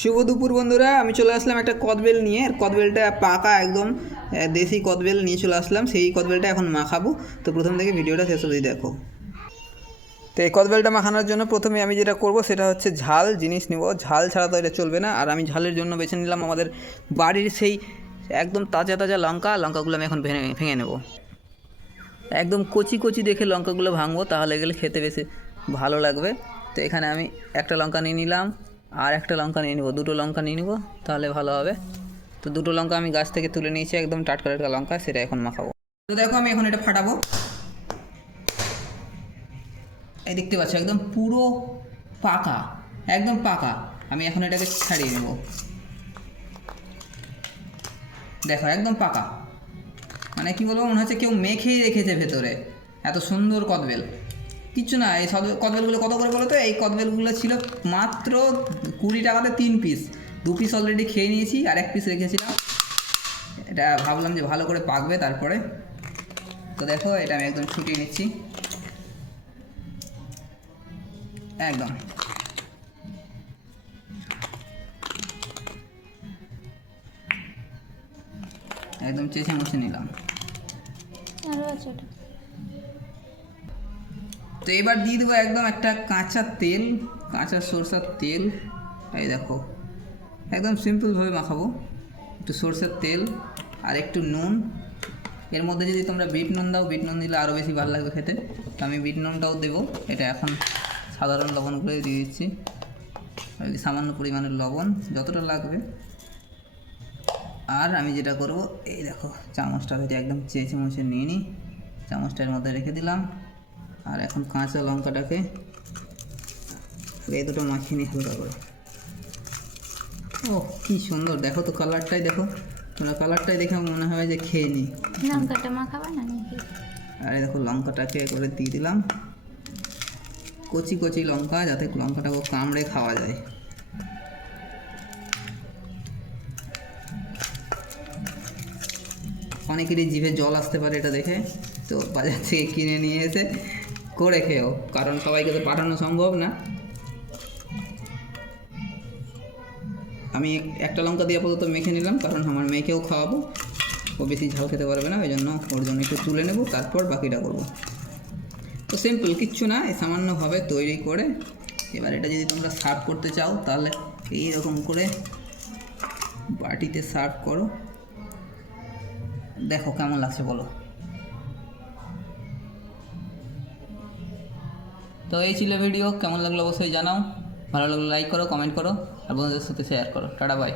শুভ দুপুর বন্ধুরা, আমি চলে আসলাম একটা কদবেল নিয়ে। আর কদবেলটা পাকা একদম দেশি কদবেল নিয়ে চলে আসলাম। সেই কদবেলটা এখন মাখাবো। তো প্রথম থেকে ভিডিওটা শেষ অবধি দেখো। তো এই কদবেলটা মাখানোর জন্য প্রথমে আমি যেটা করব সেটা হচ্ছে ঝাল জিনিস নেব। ঝাল ছাড়া তো এটা চলবে না। আর আমি ঝালের জন্য বেছে নিলাম আমাদের বাড়ির সেই একদম তাজা তাজা লঙ্কাগুলো আমি এখন ভেঙে নেব। একদম কচি কচি দেখে লঙ্কাগুলো ভাঙবো, তাহলে গেলে খেতে বেশি ভালো লাগবে। তো এখানে আমি একটা লঙ্কা নিয়ে নিলাম, আর একটা লঙ্কা নিয়ে নেবো, দুটো লঙ্কা নিয়ে নেবো, তাহলে ভালো হবে। তো দুটো লঙ্কা আমি গাছ থেকে তুলে নিয়েছি, একদম টাটকা টাটকা লঙ্কা, সেটা এখন মাখাবো। তো দেখো আমি এখন এটা ফাটাবো। এই দেখতে পাচ্ছ একদম পুরো পাকা, একদম পাকা। আমি এখন এটাকে ছাড়িয়ে নেব। দেখো একদম পাকা, মানে কি বলবো, মনে হচ্ছে কেউ মেখেই রেখেছে ভেতরে। এত সুন্দর কদবেল, কিচ্ছু না। এই কদবেলগুলো কত করে বলো তো? এই কদবেলগুলো ছিল মাত্র 20 টাকাতে 3 পিস। 2 পিস অলরেডি খেয়ে নিয়েছি, আর 1 পিস রেখেছিলাম। এটা ভাবলাম যে ভালো করে পাকবে তারপরে। তো দেখো এটা আমি একদম ছুটিয়ে নিচ্ছি, একদম একদম চেঁচে মুছে নিলাম। তো এবার দিয়ে দেবো একদম একটা কাঁচা তেল, কাঁচা সরষের তেল। এই দেখো একদম সিম্পলভাবে মাখাবো। একটু সরষের তেল আর একটু নুন। এর মধ্যে যদি তোমরা বিট নুন দাও, বিট নুন দিলে আরও বেশি ভালো লাগবে খেতে। তো আমি বিট নুনটাও দেবো। এটা এখন সাধারণ লবণ করে দিয়ে দিচ্ছি, সামান্য পরিমাণের লবণ, যতটা লাগবে। আর আমি যেটা করব, এই দেখো চামচটা হয়তো একদম চেঁচে মুছে নিয়ে নিই, চামচটার মধ্যে রেখে দিলাম। আর এখন কাঁচা লঙ্কাটাকে এই দুটো মাখিয়ে নিই হালকা করে। ও কি সুন্দর, দেখো তো কালারটাই দেখো তোমরা, কালারটাই দেখে মনে হয় যে খেয়ে নিই। লঙ্কাটা মাখাবা না নাকি? আর দেখো লঙ্কাটাকে করে দিয়ে দিলাম, কচি কচি লঙ্কা, যাতে লঙ্কাটাকে কামড়ে খাওয়া যায়। অনেকেরই জিভে জল আসতে পারে এটা দেখে, তো বাজার থেকে কিনে নিয়ে এসে করে খেও, কারণ সবাইকে তো পাঠানো সম্ভব না। আমি একটা লঙ্কা দিয়ে আপাতত মেখে নিলাম, কারণ আমার মেয়েকেও খাওয়াবো, ও বেশি ঝাল খেতে পারবে না, ওই জন্য ওর জন্য একটু তুলে নেব, তারপর বাকিটা করবো। তো সিম্পল, কিচ্ছু না, এই সামান্যভাবে তৈরি করে এবার এটা যদি তোমরা সার্ভ করতে চাও, তাহলে এইরকম করে বাটিতে সার্ভ করো। দেখো কেমন লাগছে বলো। তো এই ছিল ভিডিও, কেমন লাগলো অবশ্যই জানাও। ভালো লাগলে লাইক করো, কমেন্ট করো, আর বন্ধুদের সাথে শেয়ার করো। Tata bye.